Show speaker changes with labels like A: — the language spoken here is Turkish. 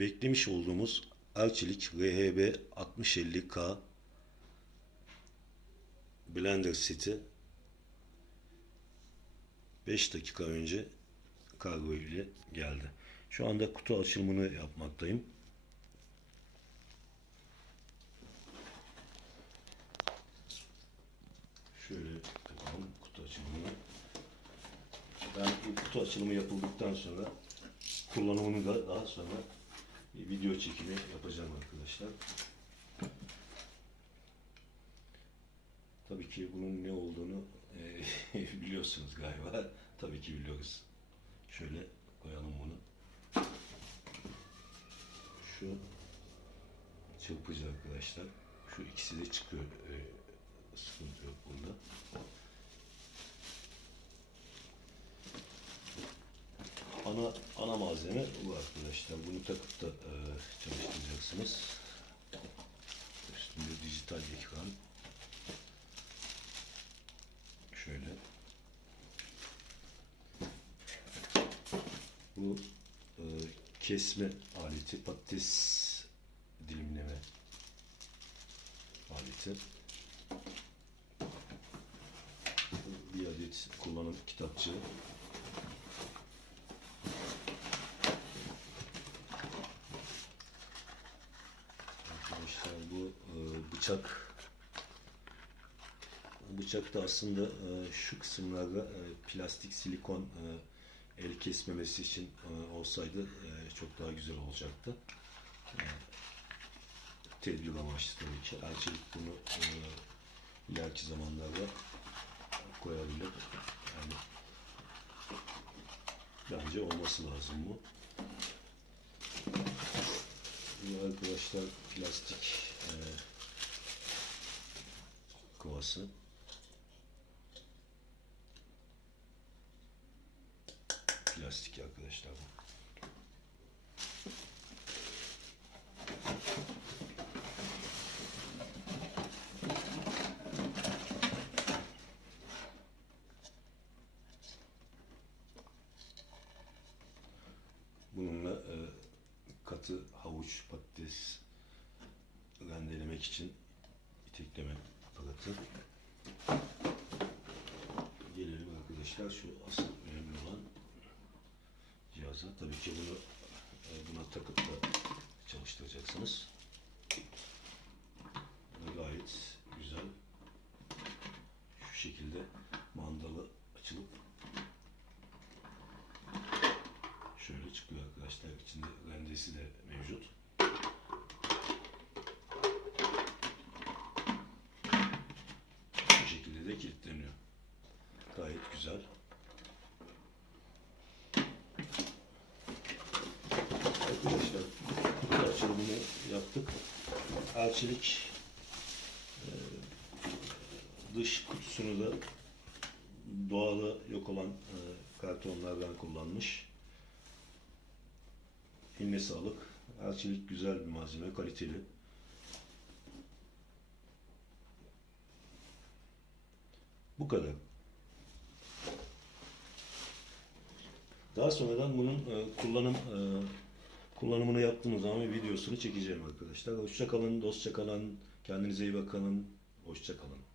A: beklemiş olduğumuz Arçelik RHB 6050K Blender seti 5 dakika önce kargo ile geldi. Şu anda kutu açılımını yapmaktayım. Şöyle yapalım kutu açılımını. Ben bu kutu açılımı yapıldıktan sonra kullanımını da daha sonra bir video çekimi yapacağım arkadaşlar. Tabii ki bunun ne olduğunu e, biliyorsunuz galiba. Tabii ki biliyoruz. Şöyle koyalım bunu. Şu çırpıcı arkadaşlar. Şu ikisi de çıkıyor. E, sıkıntı yok Ana ana malzeme bu arkadaşlar. Bunu takıp da e, çalıştıracaksınız. Üstünde dijital ekran. Şöyle. Bu e, kesme aleti, patates dilimleme aleti. Bir adet kullanım kitapçığı. Arkadaşlar bu e, bıçak bıçak da aslında e, şu kısımlarda e, plastik silikon e, el kesmemesi için olsaydı çok daha güzel olacaktı. Tedbir amaçlı tabii ki. Elçilik bunu ileriki zamanlarda koyabilir. Yani bence olması lazım. Bu arkadaşlar plastik e, kovası. Plastik arkadaşlar bu. Bununla e, katı havuç patates rendelemek için itekleme aparatı. Gelelim arkadaşlar şu asıl önemli olan cihaza. Tabii ki bunu e, buna takıp da çalıştıracaksınız. Bu gayet güzel. Şu şekilde mandalı açılıp şöyle çıkıyor arkadaşlar. İçinde rendesi de mevcut. Şekilde de kilitleniyor. Gayet güzel. Arkadaşlar bu açılımını yaptık. Elçilik e, dış kutusunu da doğada yok olan e, kartonlardan kullanmış. Eline sağlık. Elçilik güzel bir malzeme, kaliteli. Bu kadar. Daha sonradan bunun e, kullanım e, kullanımını yaptığımız zaman videosunu çekeceğim arkadaşlar. Hoşça kalın, dostça kalın. Kendinize iyi bakın. Hoşça kalın.